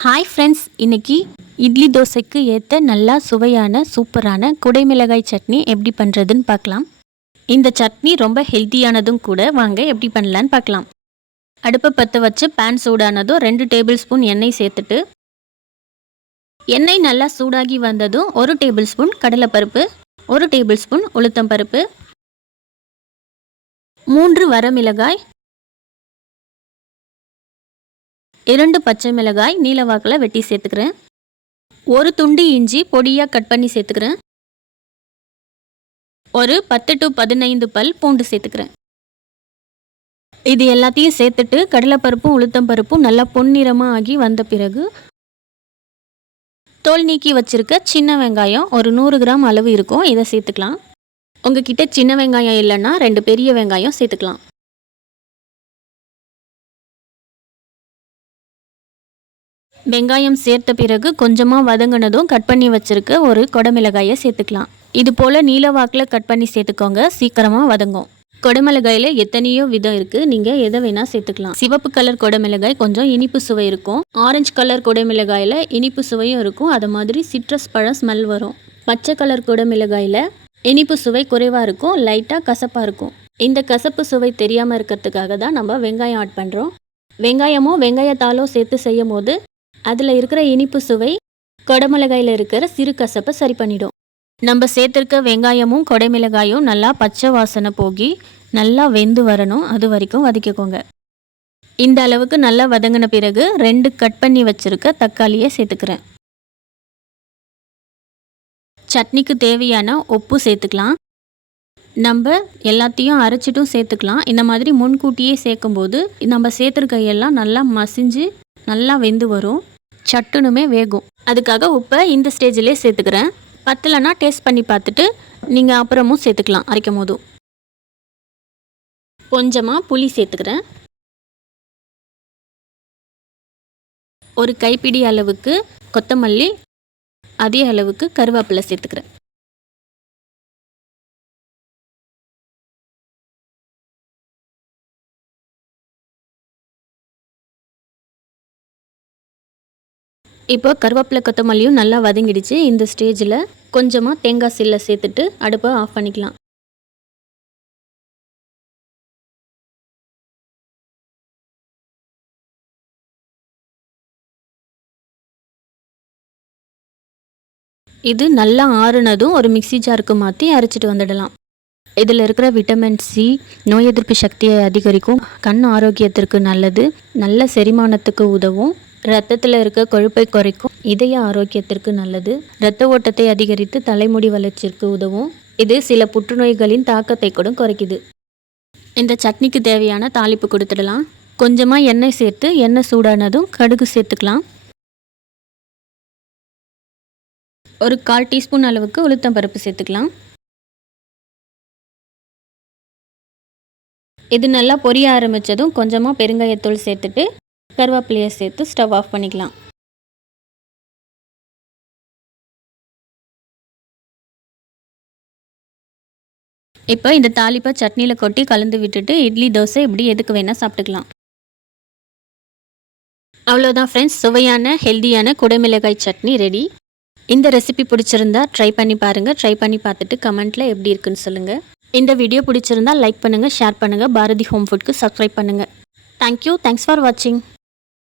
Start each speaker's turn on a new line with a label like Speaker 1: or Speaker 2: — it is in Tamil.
Speaker 1: ஹாய் ஃப்ரெண்ட்ஸ் இன்னைக்கு இட்லி தோசைக்கு ஏற்ற நல்லா சுவையான சூப்பரான குடைமிளகாய் சட்னி எப்படி பண்ணுறதுன்னு பார்க்கலாம். இந்த சட்னி ரொம்ப ஹெல்த்தியானதும் கூட வாங்க எப்படி பண்ணலான்னு பார்க்கலாம். அடுப்பை பற்ற வச்சு பேன் சூடானதும் ரெண்டு டேபிள் ஸ்பூன் எண்ணெய் சேர்த்துட்டு எண்ணெய் நல்லா சூடாகி வந்ததும் ஒரு டேபிள் ஸ்பூன் கடலைப்பருப்பு ஒரு டேபிள் ஸ்பூன் உளுத்தம் பருப்பு மூன்று வரமிளகாய் இரண்டு பச்சை மிளகாய் நீலவாக்கில் வெட்டி சேர்த்துக்கிறேன். ஒரு துண்டு இஞ்சி பொடியாக கட் பண்ணி சேர்த்துக்கிறேன். ஒரு பத்து டு பதினைந்து பல் பூண்டு சேர்த்துக்கிறேன். இது எல்லாத்தையும் சேர்த்துட்டு கடலைப்பருப்பும் உளுத்தம் பருப்பும் நல்லா பொன்னிறமாக ஆகி வந்த பிறகு தோல் நீக்கி வச்சுருக்க சின்ன வெங்காயம் ஒரு நூறு கிராம் அளவு இருக்கும். இதை சேர்த்துக்கலாம். உங்ககிட்ட சின்ன வெங்காயம் இல்லைன்னா ரெண்டு பெரிய வெங்காயம் சேர்த்துக்கலாம். வெங்காயம் சேர்த்த பிறகு கொஞ்சமாக வதங்கினதும் கட் பண்ணி வச்சுருக்க ஒரு கொடமிளகாயை சேர்த்துக்கலாம். இது போல் நீலவாக்கில் கட் பண்ணி சேர்த்துக்கோங்க. சீக்கிரமாக வதங்கும். கொடமிளகாயில் எத்தனையோ விதம் இருக்குது நீங்கள் எதை வேணால் சேர்த்துக்கலாம். சிவப்பு கலர் கொடமிளகாய் கொஞ்சம் இனிப்பு சுவை இருக்கும். ஆரஞ்சு கலர் கொடமிளகாயில் இனிப்பு சுவையும் இருக்கும். அது மாதிரி சிட்ரஸ் பழம் ஸ்மெல் வரும். பச்சை கலர் கொடமிளகாயில் இனிப்பு சுவை குறைவாக இருக்கும். லைட்டாக கசப்பாக இருக்கும். இந்த கசப்பு சுவை தெரியாமல் இருக்கிறதுக்காக தான் நம்ம வெங்காயம் ஆட் பண்ணுறோம் வெங்காயமோ வெங்காயத்தாலோ சேர்த்து செய்யும் போது அதில் இருக்கிற இனிப்பு சுவை கொடமிளகாயில் இருக்கிற சிறு கசப்பை சரி பண்ணிடும். நம்ம சேர்த்துருக்க வெங்காயமும் கொடைமிளகாயும் நல்லா பச்சை வாசனை போகி நல்லா வெந்து வரணும். அது வரைக்கும் வதக்கிக்கோங்க. இந்த அளவுக்கு நல்லா வதங்கின பிறகு ரெண்டு கட் பண்ணி வச்சுருக்க தக்காளியை சேர்த்துக்கிறேன். சட்னிக்கு தேவையான உப்பு சேர்த்துக்கலாம். நம்ம எல்லாத்தையும் அரைச்சிட்டும் சேர்த்துக்கலாம். இந்த மாதிரி முன்கூட்டியே சேர்க்கும்போது நம்ம சேர்த்துருக்க எல்லாம் நல்லா மசிஞ்சு நல்லா வெந்து வரும். சட்டுனுமே வேகும். அதுக்காக உப்பை இந்த ஸ்டேஜிலே சேர்த்துக்கிறேன். பத்தலைன்னா டேஸ்ட் பண்ணி பார்த்துட்டு நீங்கள் அப்புறமும் சேர்த்துக்கலாம் அரைக்கும் போதும் கொஞ்சமாக புளி சேர்த்துக்கிறேன். ஒரு கைப்பிடி அளவுக்கு கொத்தமல்லி அதே அளவுக்கு கருவேப்பிலை சேர்த்துக்கிறேன். இப்போ கருவேப்பிலை கொத்தமல்லியும் நல்லா வதங்கிடுச்சு. இந்த ஸ்டேஜில் கொஞ்சமாக தேங்காய் சில்லை சேர்த்துட்டு அடுப்பை ஆஃப் பண்ணிக்கலாம். இது நல்லா ஆறுனதும் ஒரு மிக்சி ஜாருக்கு மாற்றி அரைச்சிட்டு வந்துடலாம். இதில் இருக்கிற விட்டமின் சி நோய் எதிர்ப்பு சக்தியை அதிகரிக்கும். கண் ஆரோக்கியத்திற்கு நல்லது. நல்ல செரிமானத்துக்கு உதவும். ரத்தத்தில் இருக்க கொழுப்பை குறைக்கும். இதய ஆரோக்கியத்திற்கு நல்லது. இரத்த ஓட்டத்தை அதிகரித்து தலைமுடி வளர்ச்சிக்கு உதவும். இது சில புற்றுநோய்களின் தாக்கத்தை கூட குறைக்குது. இந்த சட்னிக்கு தேவையான தாளிப்பு கொடுத்துடலாம். கொஞ்சமாக எண்ணெய் சேர்த்து எண்ணெய் சூடானதும் கடுகு சேர்த்துக்கலாம். ஒரு கால் டீஸ்பூன் அளவுக்கு உளுத்தம் பருப்பு சேர்த்துக்கலாம். இது நல்லா பொரிய ஆரம்பித்ததும் கொஞ்சமாக பெருங்காயத்தூள் சேர்த்துட்டு கருவேப்பிலையை சேர்த்து ஸ்டவ் ஆஃப் பண்ணிக்கலாம். இப்போ இந்த தாளிப்பை சட்னியில் கொட்டி கலந்து விட்டுட்டு இட்லி தோசை இப்படி எதுக்கு வேணால் சாப்பிட்டுக்கலாம். அவ்வளோதான் ஃப்ரெண்ட்ஸ் சுவையான ஹெல்த்தியான குடைமிளகாய் சட்னி ரெடி இந்த ரெசிபி பிடிச்சிருந்தா ட்ரை பண்ணி பாருங்கள் ட்ரை பண்ணி பார்த்துட்டு கமெண்ட்டில் எப்படி இருக்குன்னு சொல்லுங்கள் இந்த வீடியோ பிடிச்சிருந்தா லைக் பண்ணுங்கள் ஷேர் பண்ணுங்கள் பாரதி ஹோம் ஃபுட்க்கு சப்ஸ்கிரைப் பண்ணுங்கள் தேங்க்யூ தேங்க்ஸ் ஃபார் வாட்சிங்